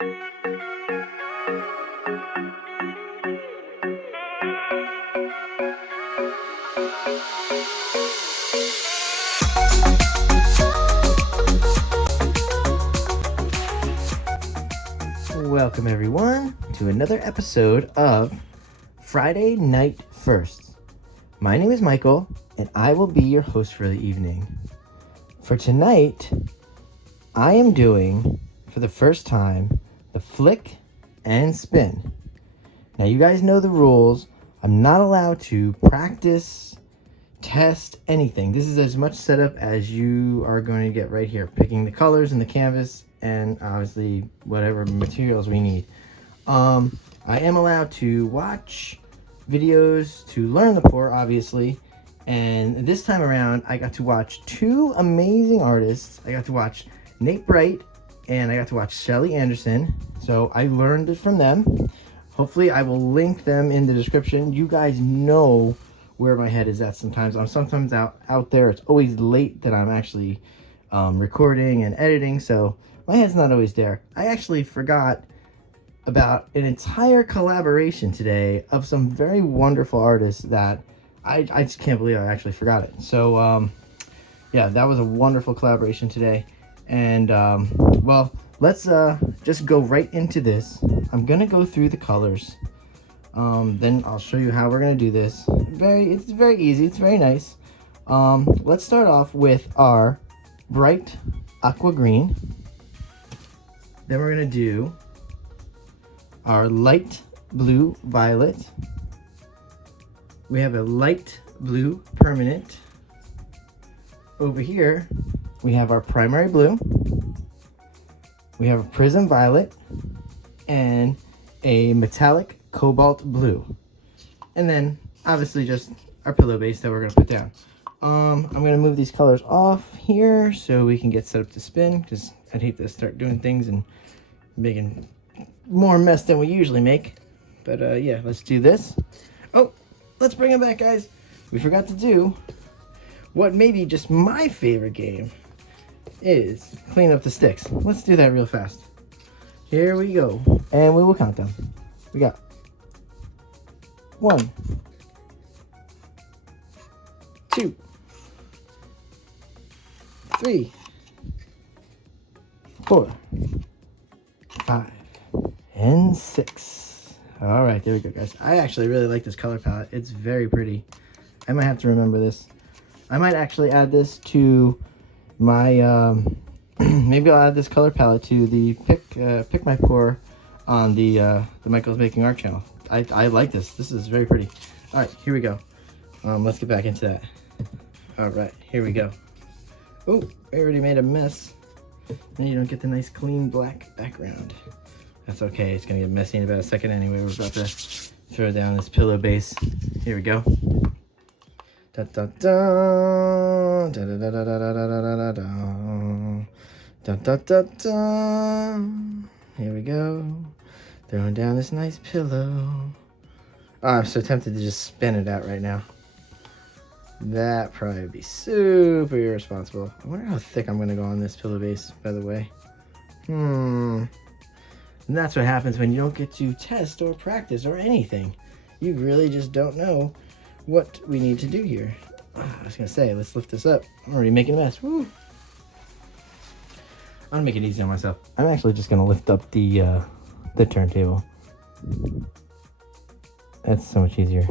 Welcome everyone to another episode of Friday Night Firsts. My name is Michael and I will be your host for the evening. For tonight, I am doing, for the first time, the flick and spin. Now you guys know the rules. I'm not allowed to practice, test, anything. This is as much setup as you are going to get right here. Picking the colors and the canvas and obviously whatever materials we need. I am allowed to watch videos to learn the pour, obviously. And this time around, I got to watch two amazing artists. I got to watch Nate Bright and I got to watch Shelli Anderson. So I learned it from them. Hopefully I will link them in the description. You guys know where my head is at sometimes. I'm sometimes out there. It's always late that I'm actually recording and editing. So my head's not always there. I actually forgot about an entire collaboration today of some very wonderful artists that I just can't believe I actually forgot it. So, yeah, that was a wonderful collaboration today. And, well, let's just go right into this. I'm going to go through the colors. Then I'll show you how we're going to do this. It's very easy. It's very nice. Let's start off with our bright aqua green. Then we're going to do our light blue violet. We have a light blue permanent. Over here, we have our primary blue. We have a prism violet and a metallic cobalt blue. And then obviously just our pillow base that we're going to put down. I'm going to move these colors off here so we can get set up to spin, because I'd hate to start doing things and making more mess than we usually make. But yeah, let's do this. Oh, let's bring it back, guys. We forgot to do what may be just my favorite game is clean up the sticks. Let's do that real fast. Here we go. And we will count down. We got 1, 2, 3, 4, 5, and 6. All right, there we go, guys. I actually really like this color palette. It's very pretty. I might have to remember this. I might actually add this to my, maybe I'll add this color palette to the pick my pour on the Michael's Making Art channel. I like this. This is very pretty. All right, here we go. Let's get back into that. All right, here we go. Oh, I already made a mess. Then you don't get the nice clean black background. That's okay. It's gonna get messy in about a second anyway. We're about to throw down this pillow base. Here we go. Da da da da da da da da da da da da da da da. Here we go. Throwing down this nice pillow. Oh, I'm so tempted to just spin it out right now. That probably would be super irresponsible. I wonder how thick I'm gonna go on this pillow base, by the way. And that's what happens when you don't get to test or practice or anything. You really just don't know what we need to do here. I was gonna say, let's lift this up. I'm already making a mess. Woo. I'm gonna make it easy on myself. I'm actually just gonna lift up the turntable. That's so much easier.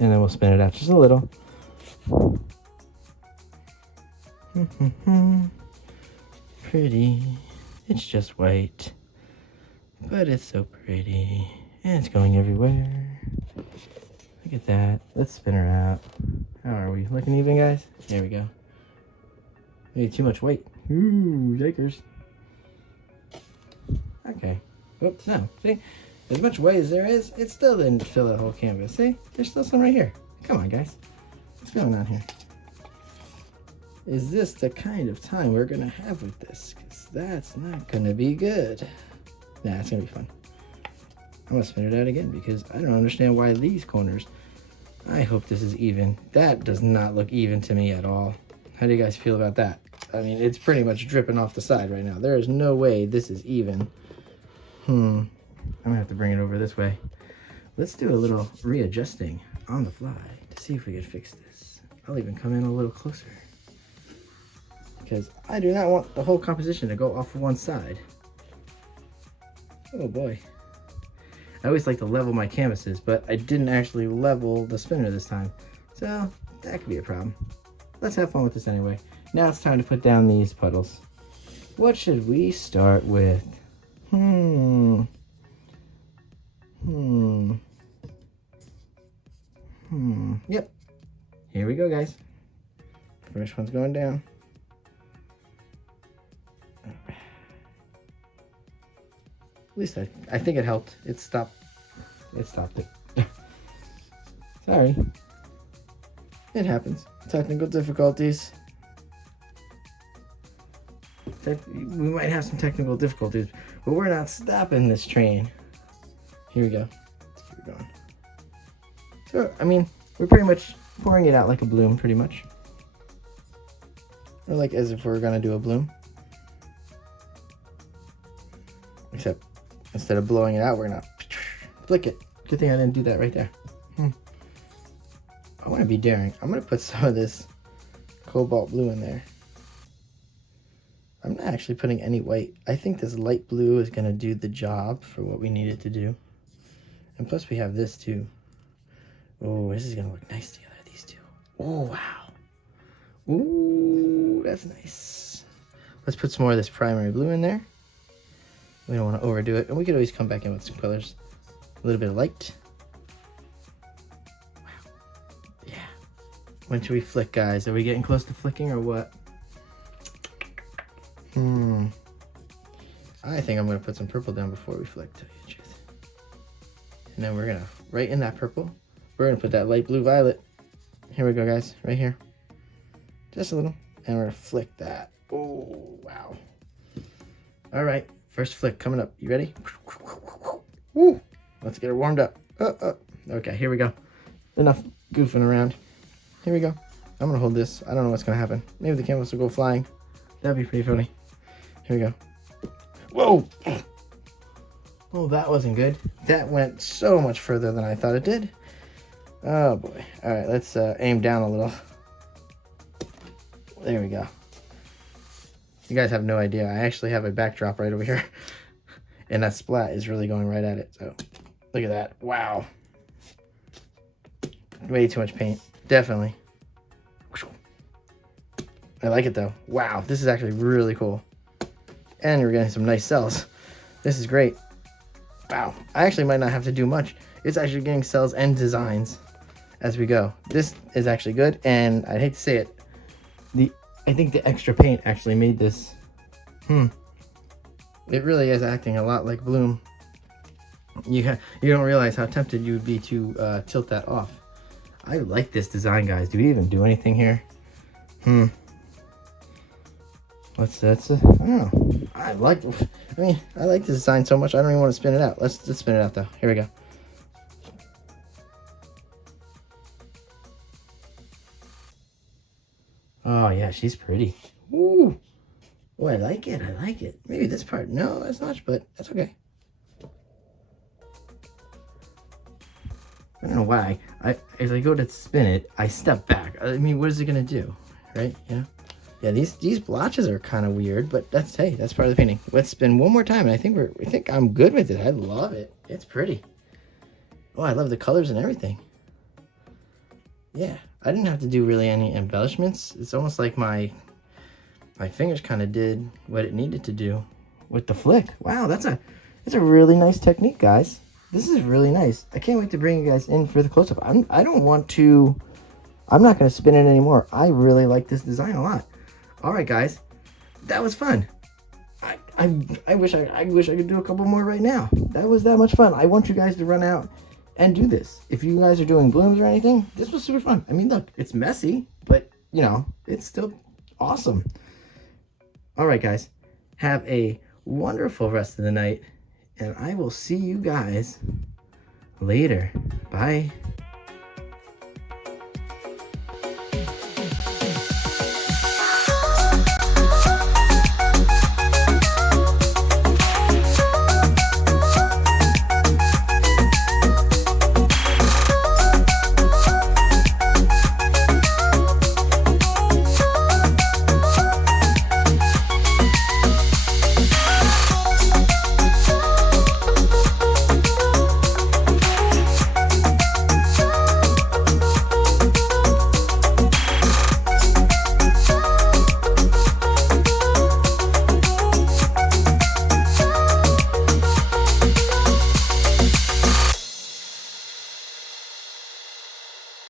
And then we'll spin it out just a little. Pretty. It's just white, but it's so pretty. And it's going everywhere. Look at that. Let's spin her out. How are we? Looking even, guys? There we go. Maybe too much weight. Ooh, yikers. Okay. Whoops, no. See? As much weight as there is, it still didn't fill that whole canvas. See? There's still some right here. Come on, guys. What's going on here? Is this the kind of time we're going to have with this? Because that's not going to be good. Nah, it's going to be fun. I'm going to spin it out again because I don't understand why these corners. I hope this is even. That does not look even to me at all. How do you guys feel about that? I mean, it's pretty much dripping off the side right now. There is no way this is even. I'm gonna have to bring it over this way. Let's do a little readjusting on the fly to see if we can fix this. I'll even come in a little closer, because I do not want the whole composition to go off of one side. Oh boy. I always like to level my canvases, but I didn't actually level the spinner this time. So that could be a problem. Let's have fun with this anyway. Now it's time to put down these puddles. What should we start with? Yep. Here we go, guys. First one's going down. At least I think it helped. It stopped it. Sorry. It happens. Technical difficulties. We might have some technical difficulties, but we're not stopping this train. Here we go. Let's keep it going. So, I mean, we're pretty much pouring it out like a bloom, pretty much. Or like as if we're gonna do a bloom. Except, instead of blowing it out, we're gonna flick it. Good thing I didn't do that right there. I wanna be daring. I'm gonna put some of this cobalt blue in there. I'm not actually putting any white. I think this light blue is gonna do the job for what we need it to do. And plus we have this too. Oh, this is gonna look nice together, these two. Oh, wow. Ooh, that's nice. Let's put some more of this primary blue in there. We don't want to overdo it. And we could always come back in with some colors. A little bit of light. Wow. Yeah. When should we flick, guys? Are we getting close to flicking or what? I think I'm going to put some purple down before we flick, tell you the truth. And then we're going to, right in that purple, we're going to put that light blue violet. Here we go, guys. Right here. Just a little. And we're going to flick that. Oh, wow. All right. First flick coming up. You ready? Woo. Let's get it warmed up. Okay, here we go. Enough goofing around. Here we go. I'm going to hold this. I don't know what's going to happen. Maybe the canvas will go flying. That'd be pretty funny. Here we go. Whoa. Oh, that wasn't good. That went so much further than I thought it did. Oh, boy. All right, let's aim down a little. There we go. You guys have no idea. I actually have a backdrop right over here. And that splat is really going right at it. So, look at that. Wow. Way too much paint. Definitely. I like it, though. Wow, this is actually really cool. And we're getting some nice cells. This is great. Wow. I actually might not have to do much. It's actually getting cells and designs as we go. This is actually good, and I'd hate to say it. I think the extra paint actually made this. It really is acting a lot like bloom. You don't realize how tempted you would be to tilt that off. I like this design, guys. Do we even do anything here? I don't know. I like this design so much I don't even want to spin it out. Let's spin it out though. Here we go. Oh yeah, she's pretty. Ooh. Oh, I like it. I like it. Maybe this part. No, that's not, but that's okay. I don't know why. As I go to spin it, I step back. I mean, what is it gonna do? Right? Yeah. Yeah, these blotches are kind of weird, but that's part of the painting. Let's spin one more time, and I think I'm good with it. I love it. It's pretty. Oh, I love the colors and everything. Yeah, I didn't have to do really any embellishments. It's almost like my fingers kind of did what it needed to do with the flick. Wow, that's a really nice technique, guys. This is really nice. I can't wait to bring you guys in for the close-up. I'm not going to spin it anymore. I really like this design a lot. All right, guys, that was fun. I wish I could do a couple more right now. That was that much fun. I want you guys to run out and do this. If you guys are doing blooms or anything, this was super fun. I mean, look, it's messy, but you know, it's still awesome. All right, guys, have a wonderful rest of the night, and I will see you guys later. Bye.